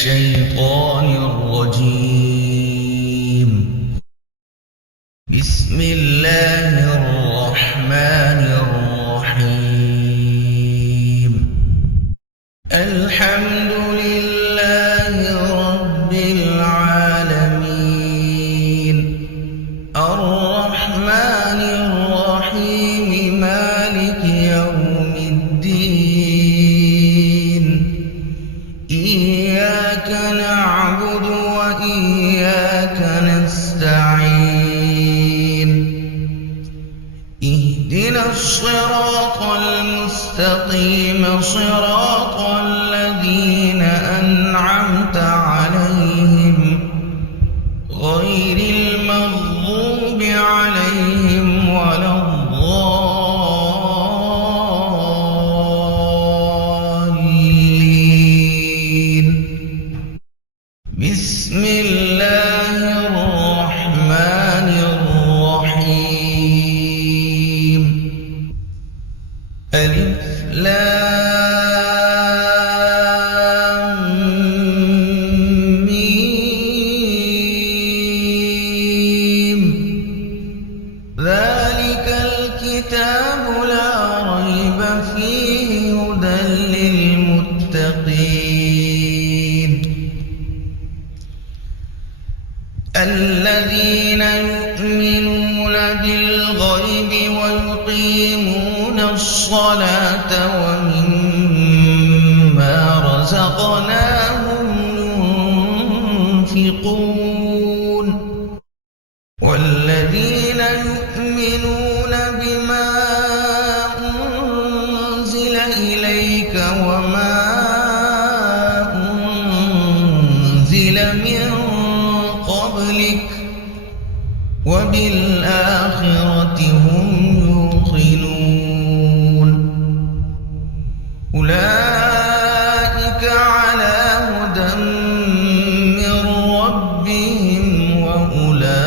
الشيطان الرجيم. بسم الله الرحمن الرحيم. الحمد لله رب العالمين، الرحمن الرحيم، مالك يوم الدين. إياك نعبد وإياك نستعين. اهدنا الصراط المستقيم، صراط الذين أنعمت عليهم غير المغضوب عليهم ولا الضالين. بسم الله الرحمن الرحيم. ألف لام ميم. ذلك الكتاب لا ريب فيه، هدى للمتقين الذين يؤمنون بالغيب ويقيمون الصلاة ومما رزقناهم ينفقون. والذين يؤمنون بما أنزل إليك وما أنزل من قبلك وبالآخرة هم يوقنون. أولئك على هدى من ربهم وأولئك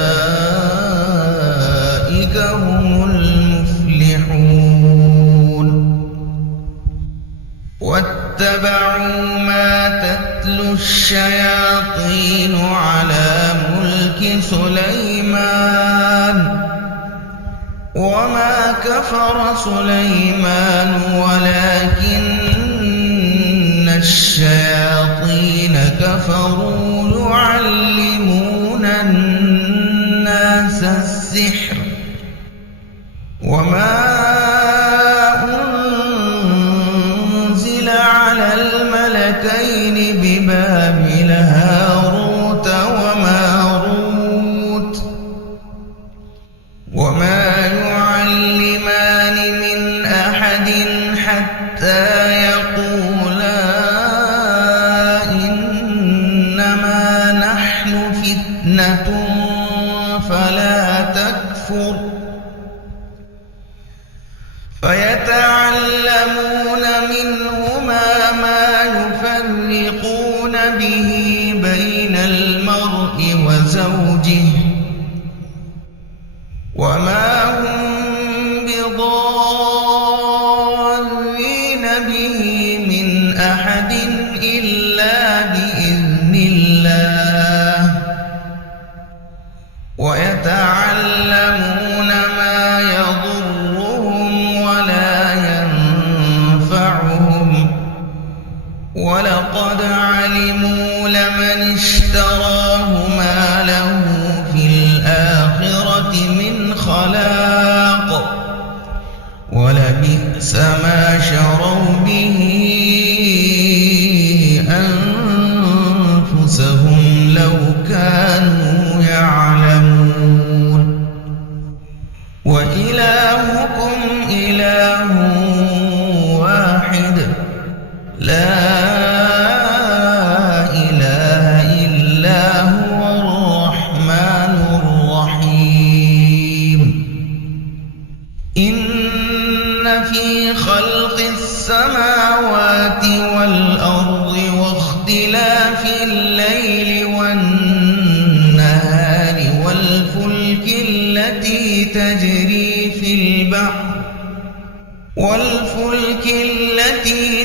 هم المفلحون. واتبعوا ما تتلو الشياطين على ملك سليمان، وما كفر سليمان ولكن الشياطين كفروا يعلمون الناس السحر وما أنزل على الملكين ببابل هاروت وماروت وما يعلمان من أحد حتى يقولا إنما نحن فتنة فلا تكفر. فيتعلمون منهما ما يفرقون به بين المرء وزوجه، وما هم بضارين به من أحد إلا بإذن الله. ويتعلمون ما يضرهم ولا ينفعهم، ولقد علموا لمن اشتراه ما له في الآخرة من خلاق، ولبئس ما شروا به أنفسهم لو كانوا يعلمون. وإلهكم إله واحد، لا إله إلا هو الرحمن الرحيم. إن في خلق السماوات والأرض واختلاف الليل والنهار والفلك التي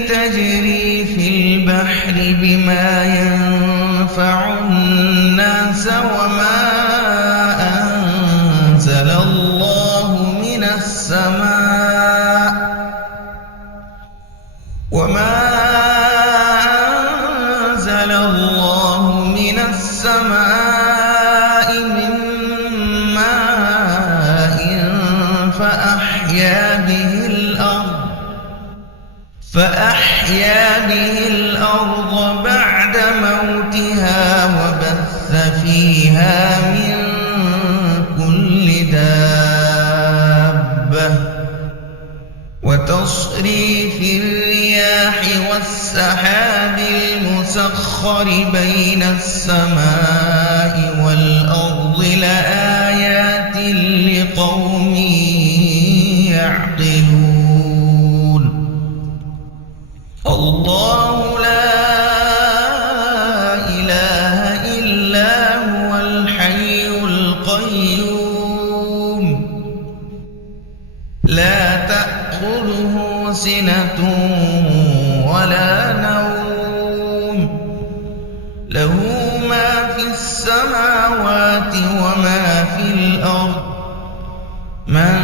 تجري في البحر بما ينفع وما أنزل الله من السماء من ماء فأحيا به الأرض بعد موتها وبث فيها من كل دابة وتصريف الرياح والسحاب المسخر بين السماء والأرض لآيات لقوم يعقلون الله لا إله إلا هو الحي القيوم لا تأخذه سنة ولا نوم له ما في السماوات وما في الأرض من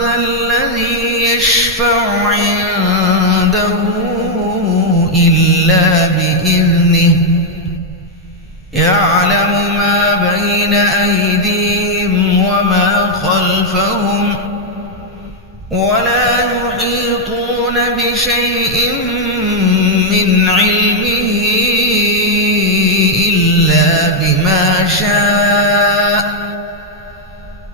ذا الذي يشفع عنده إلا بإذنه يعلم ما بين أيديهم وما خلفهم ولا يحيطون بشيء من علمه إلا بما شاء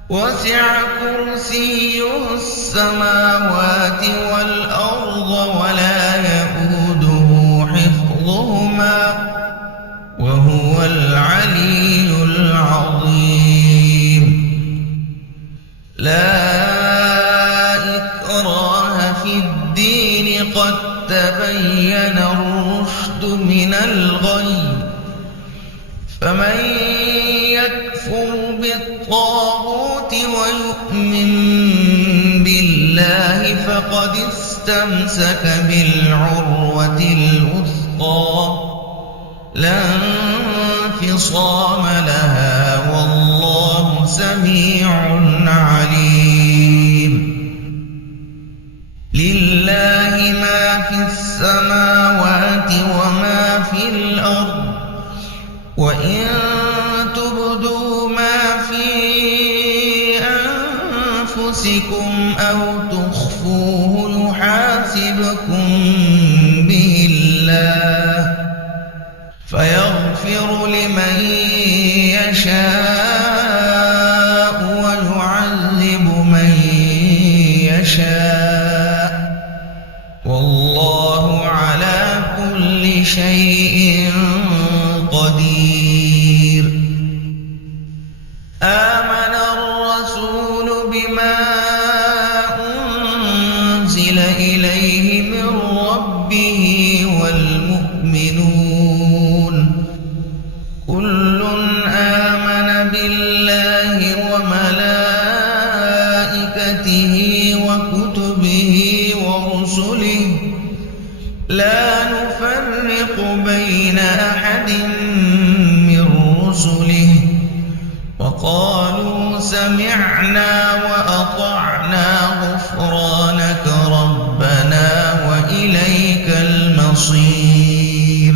وسع كرسيه السماوات والأرض ولا يئوده حفظهما وهو العلي العظيم لا إكراه في الدين قد تبين الرشد من الغي فمن يكفر بالطاغوت ويؤمن بالله فقد استمسك بالعروة الوثقى لا انفصام لها والله سميع عليم لله ما في السماوات وما في الأرض وإن تبدوا ما في أنفسكم أو تخفوه يحاسبكم به الله فيغفر لمن يشاء ويعذب من يشاء والله على كل شيء قدير آمن الرسول بما أنزل إليه من ربه والمؤمنون كل آمن بالله وملائكته وكتبه ورسله لا نفرق بين أحد من رسله وقالوا سمعنا وأطعنا غفرانك ربنا وإليك المصير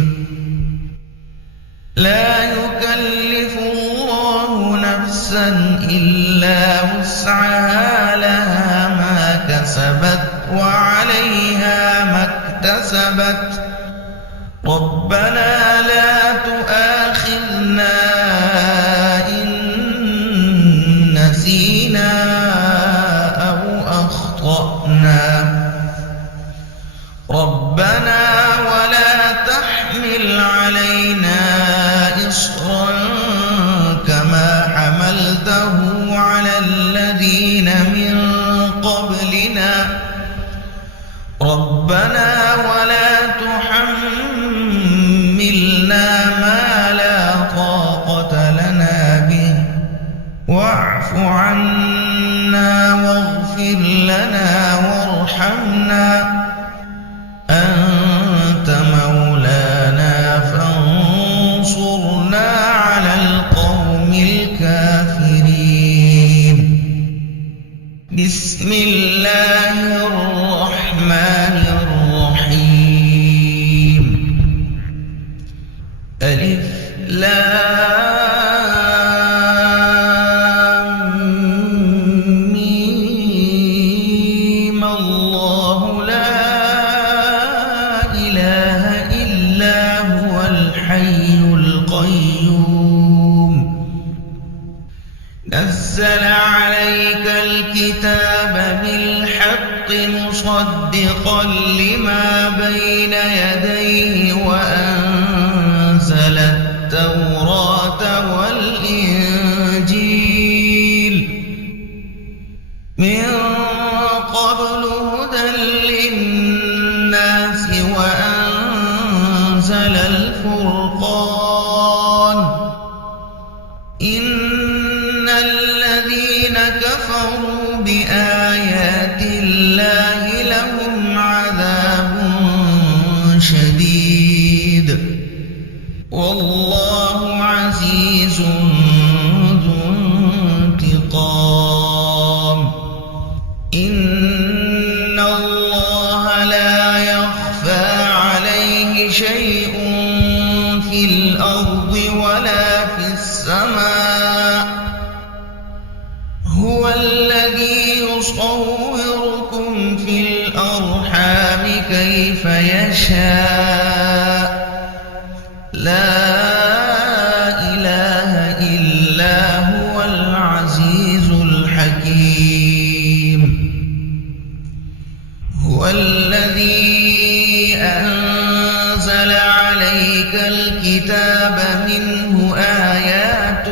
لا يكلف الله نفسا إلا وسعها لها ما كسبت وعليها ما اكتسبت ربنا لا تؤاخذنا إن نسينا أو أخطأنا ربنا ولا تحمل علينا إصرا كما حملته على الذين من قبلنا ربنا ولا تحملنا ما لا طاقة لنا به واعف عنا واغفر لنا وارحمنا أنت مولانا فانصرنا الرحمن الرحيم. ألف لام ميم. الله لا إله إلا هو الحي القيوم. نزل عليك الكتاب بالحق مصدقا لما بين يديه وأنزل التوراة والإنجيل من قبل هدى للناس وأنزل الفرقان. إن الذين كفروا بآيات الله لهم عذاب شديد والله عزيز ذو انتقام. إن الله لا يخفى عليه شيء في الأرض ولا في السماء. هو الذي يصوركم في الأرحام كيف يشاء. لا إله إلا هو العزيز الحكيم. هو الذي أنزل عليك الكتاب منه آيات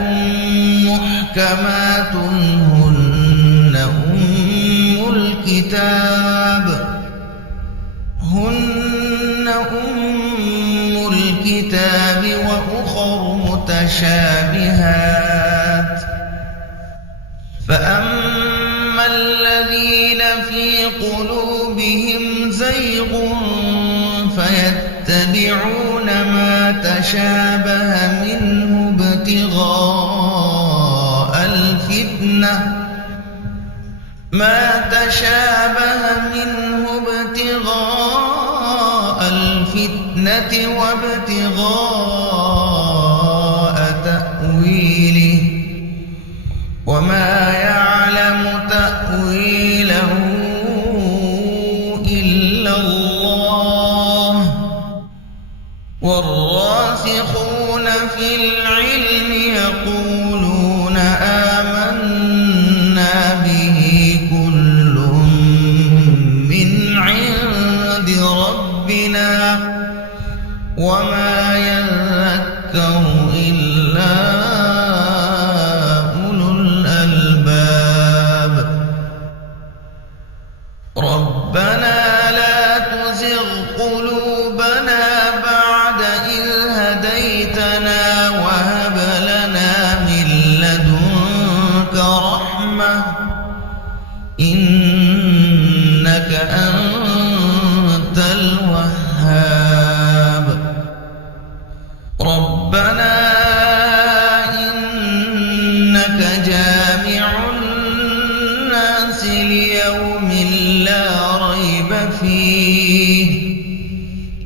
محكمات هن أم الكتاب وأخر متشابهات. فأما الذين في قلوبهم زيغ فيتبعون ما تشابه منه ابتغاء الفتنة وابتغاء تأويله وما يعلم تأويله إلا الله والراسخون في العلم يقولون آمنا به كل من عند ربنا وما يذكر إلا أولو الألباب. ربنا لا تزغ قلوبنا بعد إذ هديتنا وهب لنا من لدنك رحمة إنك أنت الوهاب. ربنا إنك جامع الناس ليوم لا ريب فيه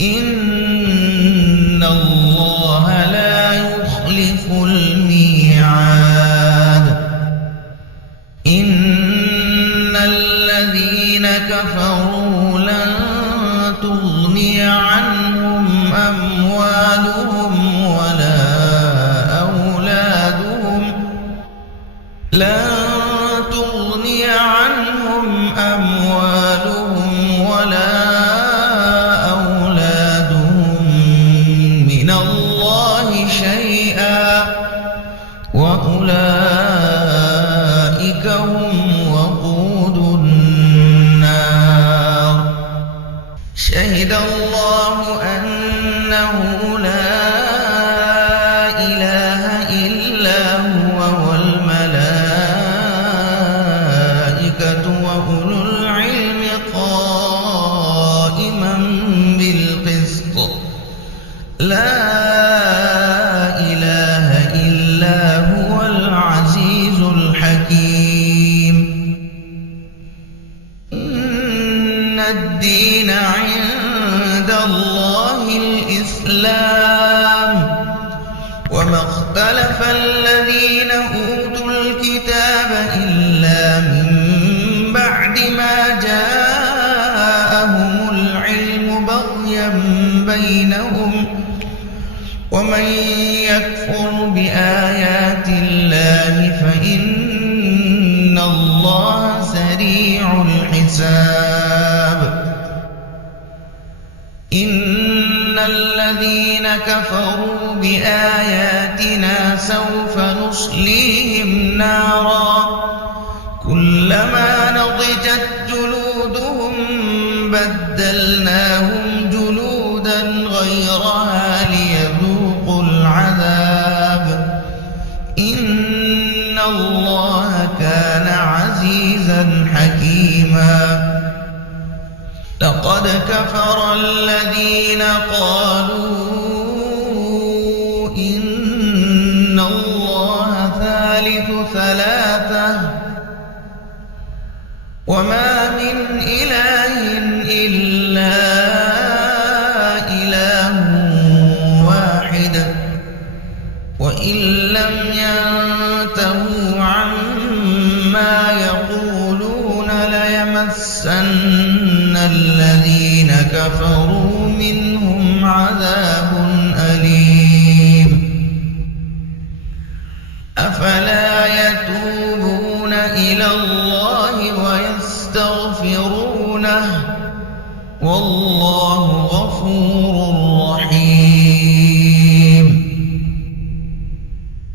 إن الله لا يخلف الميعاد. إن الذين كفروا لن تغني عنهم أموالهم ولا أولادهم من الله شيئا وأولئك هم وقود النار. شهد الله أنه لا إله إلا هو والملائكة وأولو العلم قائما بالقسط. لا إله إلا هو العزيز الحكيم. إن الدين الدين عند الله الإسلام وما اختلف الذين أوتوا الكتاب إلا من بعد ما جاءهم العلم بغيا بينهم ومن يكفر بآيات الله فإن الله سريع الحساب إن الذين كفروا بآياتنا سوف نصليهم نارا كلما نضجت جلودهم بدلناهم جلودا غيرها ليذوقوا العذاب إن الله كان عزيزا حكيما لقد كفر الذين قالوا إن الله ثالث ثلاثة وما من إله إلا إله واحد وإن لم ينتهوا عما يقولون ليمسن الذين كفروا منهم عذاب أليم أفلا يتوبون إلى الله ويستغفرونه والله غفور رحيم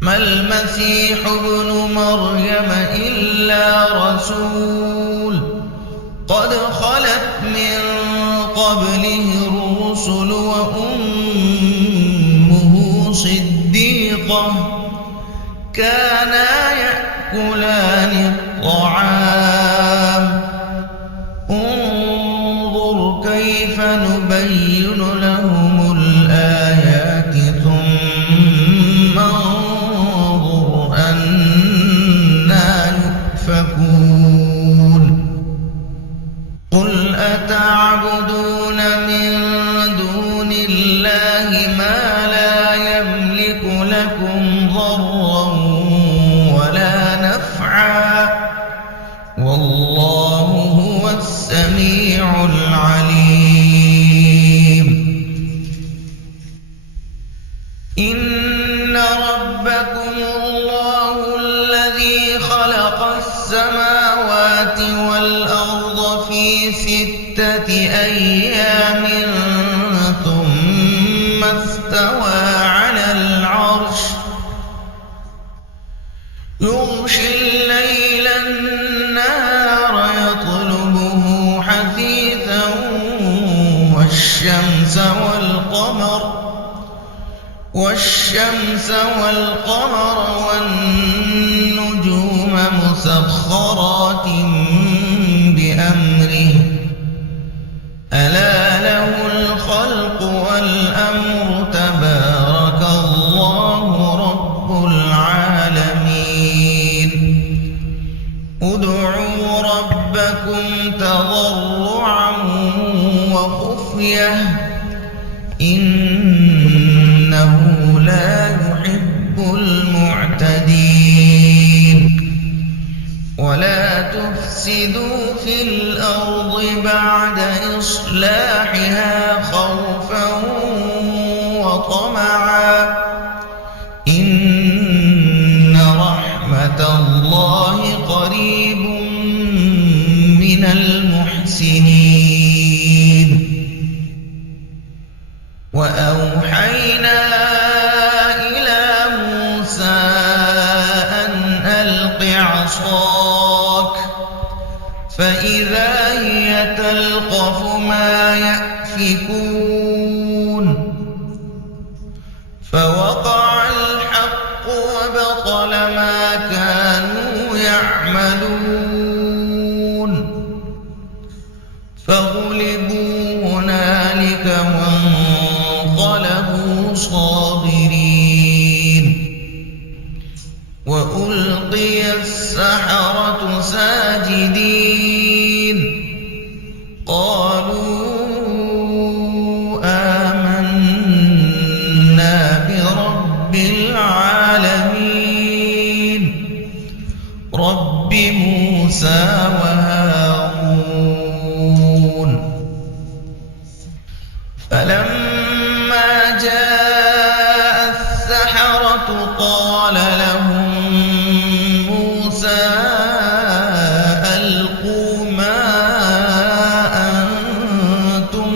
ما المسيح ابن مريم إلا رسول قد خلت من قبله الرسل وأمه صديقة كانا يأكلان الطعام انظر كيف نبين لهم الآيات ثم انظر أنى يؤفكون قل أتعبدون من دون الله ما لا يملك لكم ضرا ولا نفعا والله هو السميع العليم إن ربكم الله الذي خلق السماوات والأرض في 6 أيام ثم استوى على العرش يغشي الليل النهار يطلبه حثيثا والشمس والقمر والنجوم مسخرات بأمره ألا له الخلق والأمر تبارك الله رب العالمين ادعوا ربكم تضرعا وخفية إنه لا يحب المعتدين ولا تفسدوا في الأرض بعد إصلاحها خوفا وطمعا إن رحمة الله قريب من المحسنين وأوحينا إلى موسى أن ألق عصاك فإذا هي تلقف ما يأفكون فوقع الحق وبطل ما كانوا يعملون فغلبوا هنالك وانقلبوا صاغرين وألقي السحرة ساجدين قالوا فلما جاء السحرة قال لهم موسى ألقوا ما أنتم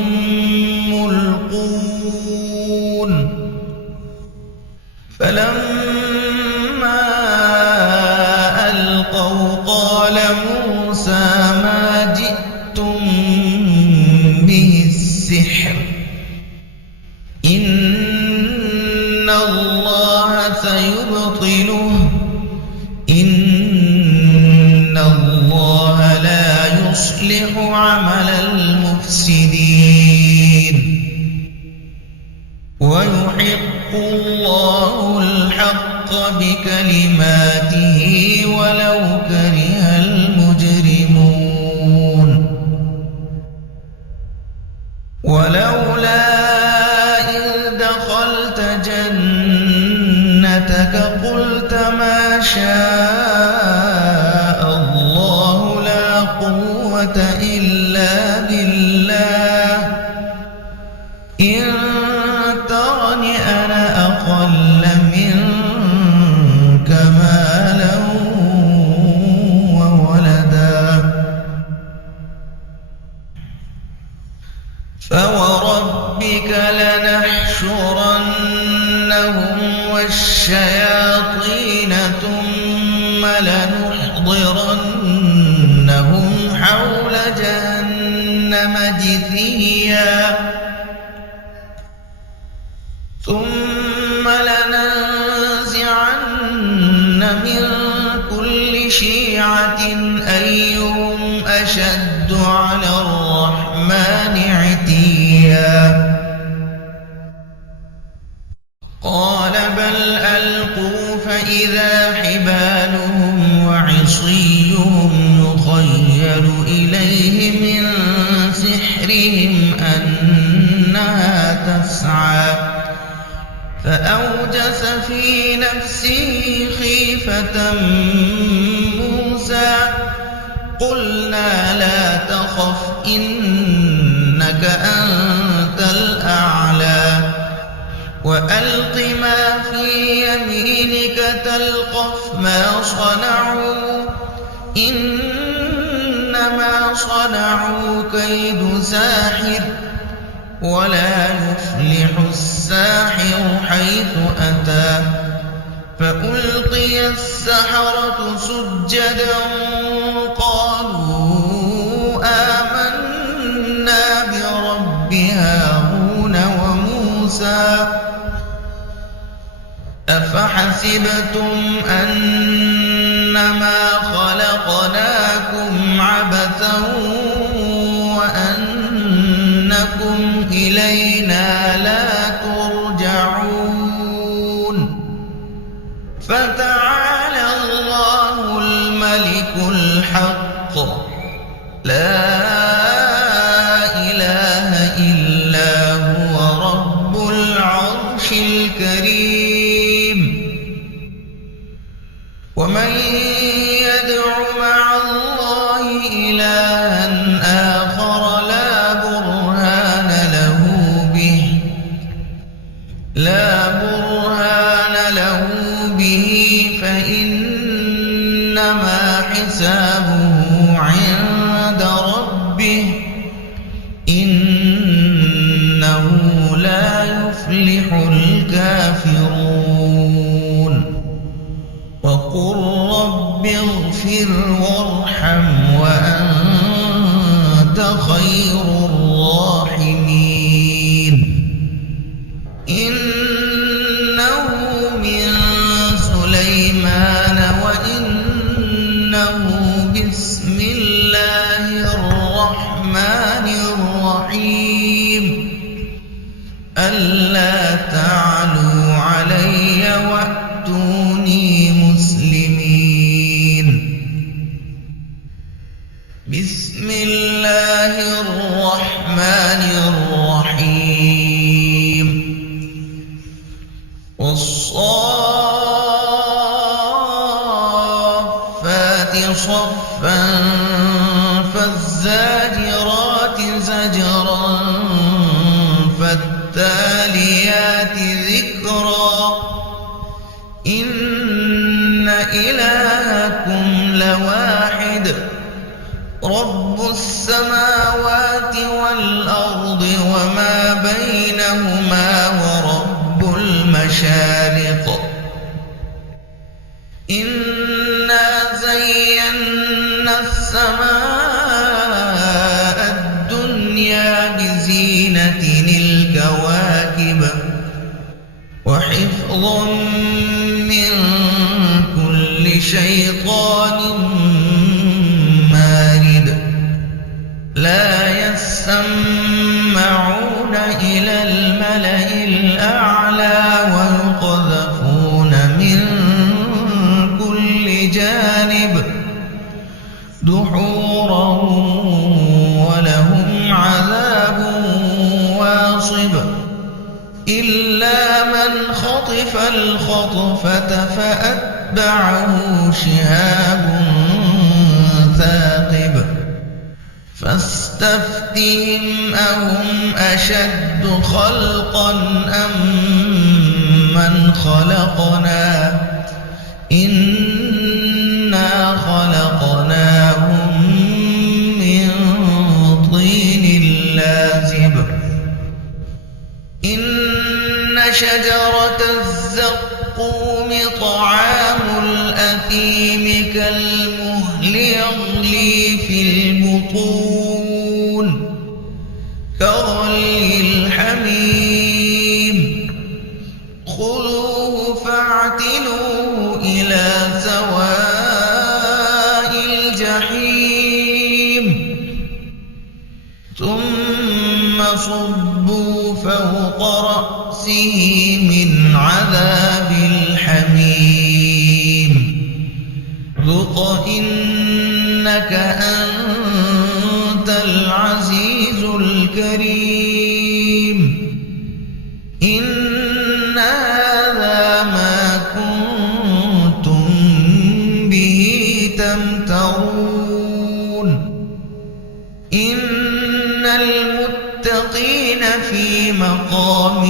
ملقون فلما ألقوا قال موسى ما جئتم به السحر إن الله سيبطله إن الله لا يصلح عمل المفسدين ويحق الله الحق بكلماته ولو كره المجرمون ولولا جنتك قلت ما شاء الله لا قوة إلا بالله إن ترني أنا أقل منك مالا وولدا فوربك لنحشرنهم والشياطين ثم لنحضرنهم حول جهنم جثيا ثم لننزعن من كل شيعة أيهم أشد على الرحمن عتيا قال بل ألقوا فإذا حبالهم وعصيهم يخيل إليه من سحرهم أنها تسعى فأوجس في نفسه خيفة موسى قلنا لا تخف إنك أنت الأعلى وألق ما في يمينك تلقف ما صنعوا إنما صنعوا كيد ساحر ولا يفلح الساحر حيث أتى فألقي السحرة سجدا قالوا آمنا برب هارون وموسى أفحسبتم أنما خلقناكم عبثا وأنكم إلينا لا ترجعون فتعالى الله الملك الحق لا إله إلا هو رب العرش الكريم ومن يدع مع الله إلها آخر لا برهان له به فإنما حسابه عند ربه إنه لا يفلح الكافرون وقل رب اغفر وارحم وأنت خير الراحمين إنه من سليمان وإنه بسم الله الرحمن الرحيم ألا تعلوا علي وأتوني مسلمين بسم الله الرحمن الرحيم والصافات صفا فالزاجرات زجرا السماوات والأرض وما بينهما ورب المشارق إنا زينا السماء الدنيا بزينة الكواكب وحفظا من كل شيطان مارد لا يسمعون إلى الملأ الأعلى ويقذفون من كل جانب دحورا ولهم عذاب واصب إلا من خطف الخطفة فأتبعه شهاب ثاقب فاستفتهم أهم أشد خلقا أم من خلقنا إنا خلقناهم من طين لازب إن شجرة الزقوم طعام الأثيم كالمهل يغلي في البطون كغلي الحميم خذوه فاعتلوه إلى سواء الجحيم ثم صبوا فوق رأسه من عذاب الحميم ذق إنك أنت العزيز الكريم إن هذا ما كنتم به تمترون إن المتقين في مقام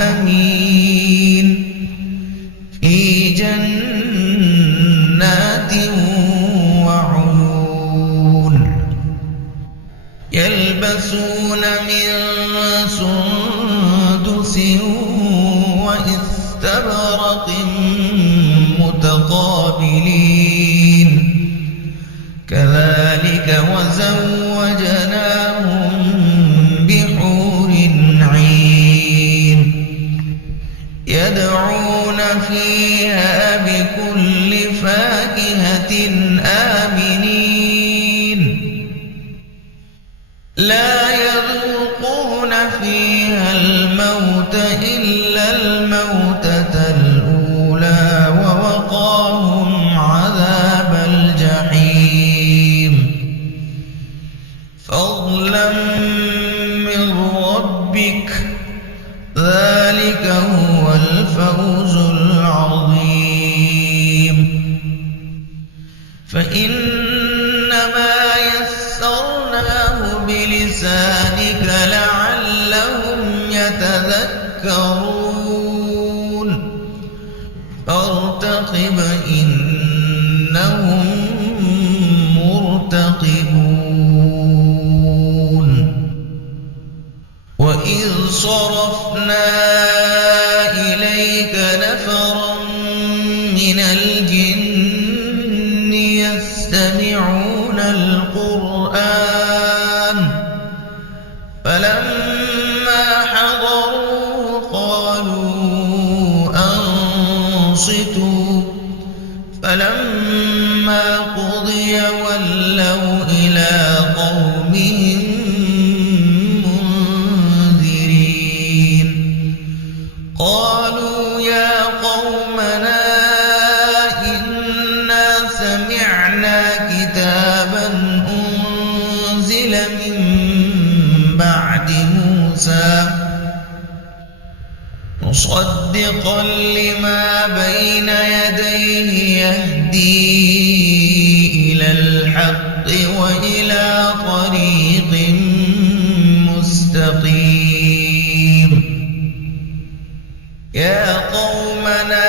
أمين في جنات وعيون يلبسون من سندس وإستبرق متقابلين كذلك وزوجناهم بحور عين يدعون فيها بكل فاكهة آمنين لا يذوقون فيها الموت إلا الموتة الأولى ووقاهم عذاب الجحيم فضلا من ربك ذلك هو الفوز العظيم فإنما يسرناه بلسانك لعلهم يتذكرون فارتقب إنهم مرتقبون وإذ صرفنا إليك نفرا من الجن يستمعون القرآن فلما حضروا قالوا أنصتوا فلما قضي ولوا إلى قومهم منذرين قالوا يا قومنا إنا سمعنا كتابا أنزل من بعد موسى مصدقا لما بين يديه يهدي إلى الحق وإلى طريق مستقيم يا قومنا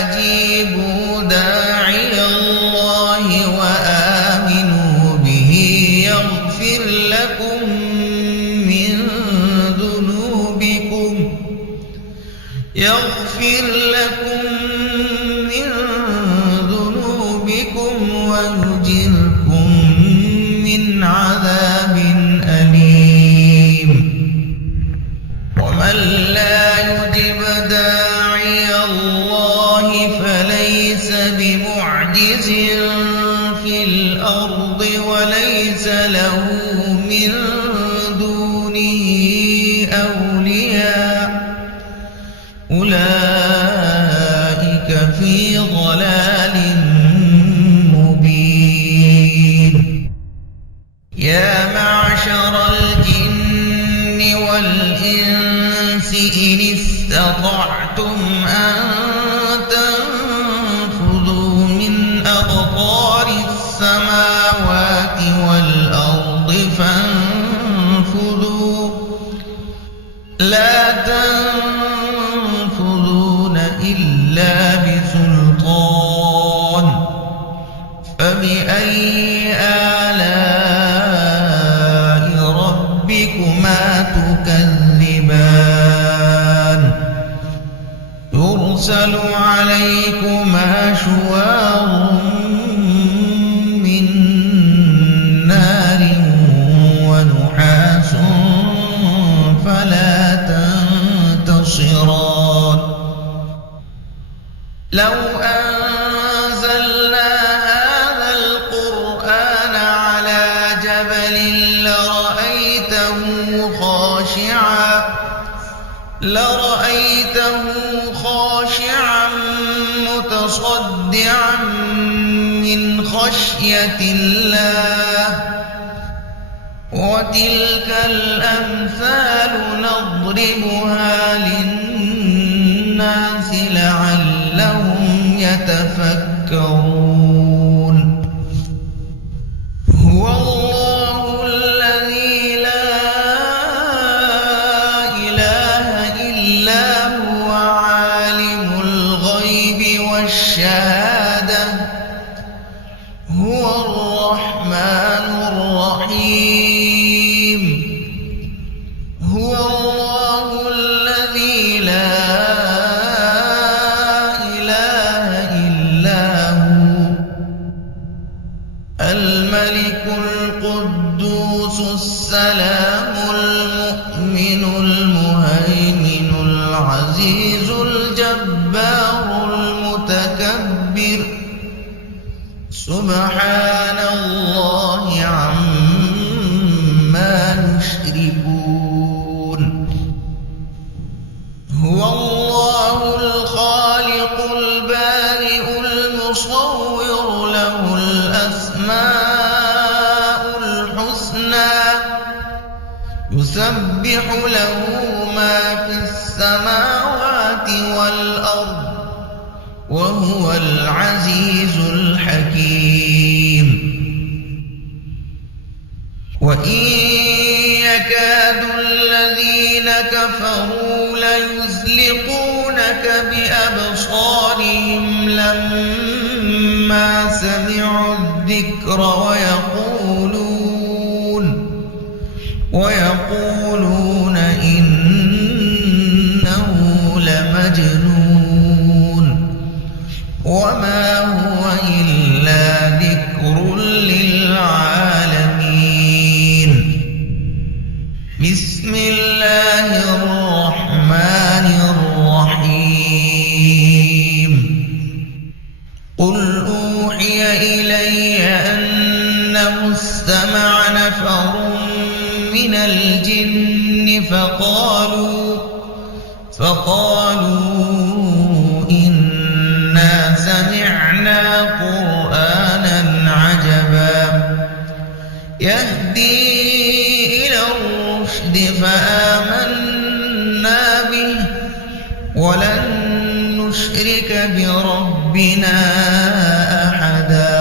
أجيبوا داعي الله وآمنوا به ذنوبكم ويجركم من عذاب أليم. ومن لا يجب داعي الله فليس بمعجز في الأرض وليس له من دونه أولياء أولئك في ضلال مبين. يا معشر الجن والإنس إن استطعتم أن تنفذوا من أقطار السماوات والأرض فانفذوا لا تنفذون إلا بسلطان. فبأي آلاء ربكما تكذبان؟ يرسل عليكما شواظ من نار ونحاس فلا تنتصران. لو أنزلنا هذا القرآن على جبل لرأيته خاشعا متصدعا من خشية الله. وتلك الأمثال نضربها للناس لعلهم يتفكرون. هو الله الذي لا إله إلا هو عالم الغيب والشهادة هو الرحمن الرحيم. هو الله الذي لا إله إلا هو الملك القدوس السلام المؤمن المهيمن العزيز الجبار المتكبر. سبحان الله عما يشركون. هو الله الخالق البارئ المصور له الأسماء الحسنى يسبح له ما في السماوات والأرض وهو العزيز الحكيم. وإن يكاد الذين كفروا ليزلقونك بأبصارهم لما سمعوا الذكر ويقولون إنه لمجنون وما هو إلا ذكر للعالمين. بسم الله الرحمن الرحيم. قل أوحي إلي أنه استمع نفر من الجن فقالوا إنا سمعنا قرآنا عجبا يهدي إلى الرشد فآمنا به ولن نشرك بربنا أحدا.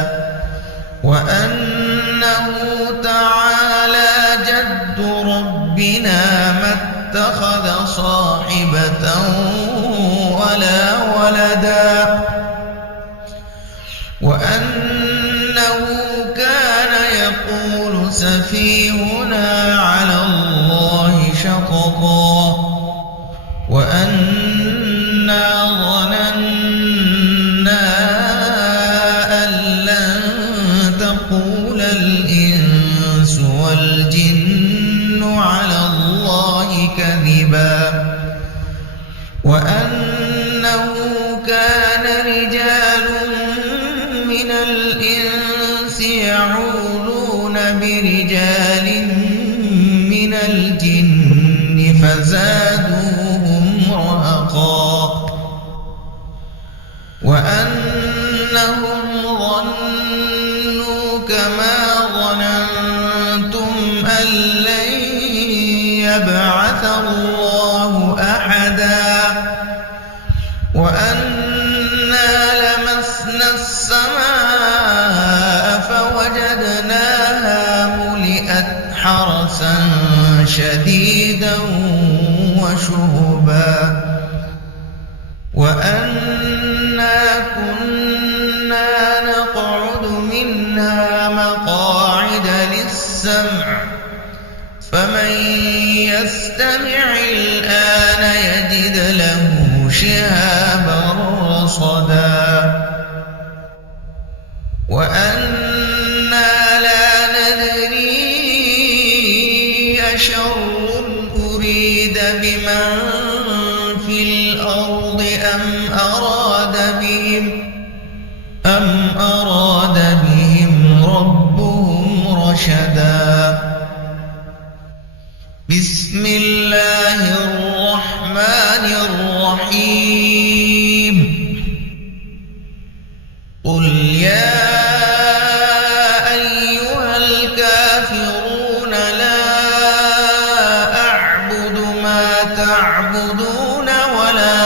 وأنه تعالى جد ربنا ما اتخذ صاحبة ولا ولدا. وأنه كان يقول سفيهنا على الله شططا وأنا ظننا أن لن تقول الإنس والجن على الله كذبا وأنه كان رجال من الإنس يعوذون برجال من الجن فزادوهم رهقا وأنهم ظنوا كما ظننتم أن لن يبعث الله أحدا وأنا لمسنا السماء فوجدناها ملئت حرسا شديدا وشهبا وأنا كنا نقعد منها مقاعد للسمع فمن يستمع الآن يجد له شهابا رصدا وأنا لا ندري أشر أريد بمن في الأرض أم أراد بهم ربهم رشدا بسم الله الرحمن الرحيم قل يا أيها الكافرون لا أعبد ما تعبدون ولا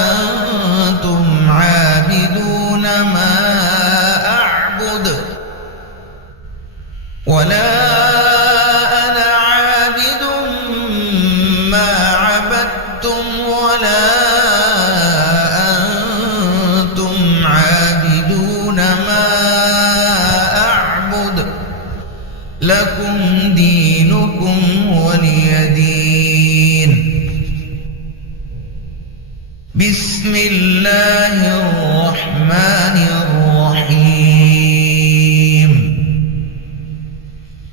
أنتم عابدون ما أعبد ولا أنا عابد ما عبدتم ولا أنتم عابدون ما أعبد لكم دينكم ولي دين بسم الله الرحمن الرحيم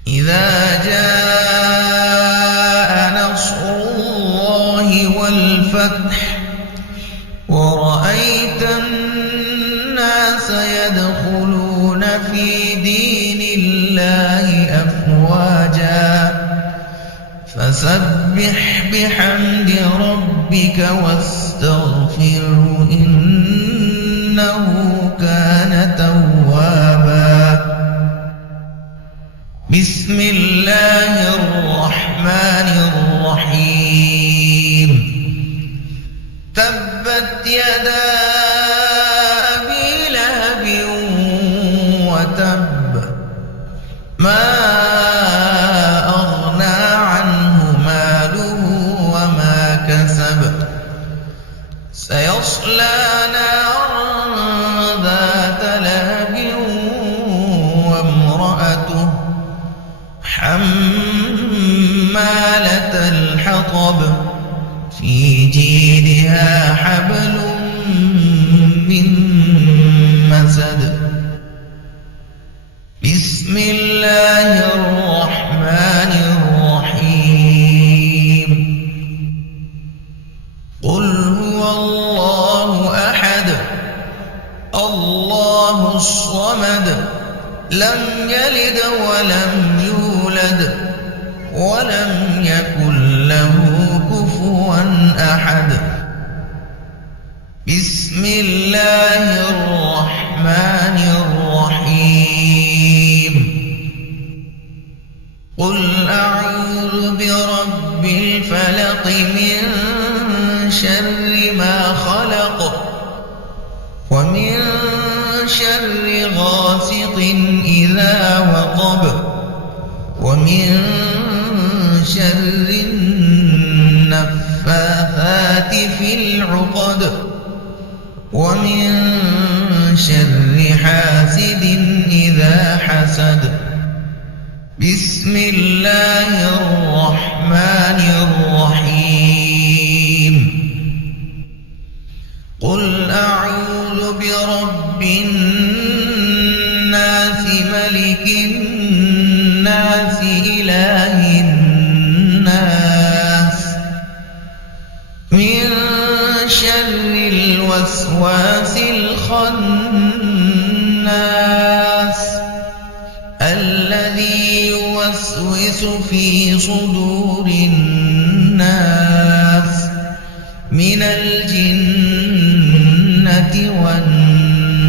إذا جاء نصر الله والفتح ورأيت الناس يدخلون في دين الله أفواجا فسبح بحمد ربك واستغفره إنه كان توابا بسم الله الرحمن الرحيم تبت يدا أبي لهب وتب ما أغنى عنه ماله وما كسب سيصلى نارا ذات لهب وامرأته حمالة الحطب في جيدها حبل من مسد بسم الله الرحمن الرحيم قل هو الله أحد الله الصمد لم يلد ولم يولد ولم يكن له كفوا أحد بسم الله الرحمن الرحيم قل أعوذ برب الفلق من شر ما خلق ومن شر غاسق إذا وقب ومن شر النفاثات في العقد ومن شر حاسد إذا حسد بسم الله الرحمن الرحيم قل أعوذ برب الناس ملك الناس إله الناس من شر الوسواس الخناس الذي يوسوس في صدور الناس من الجنة والناس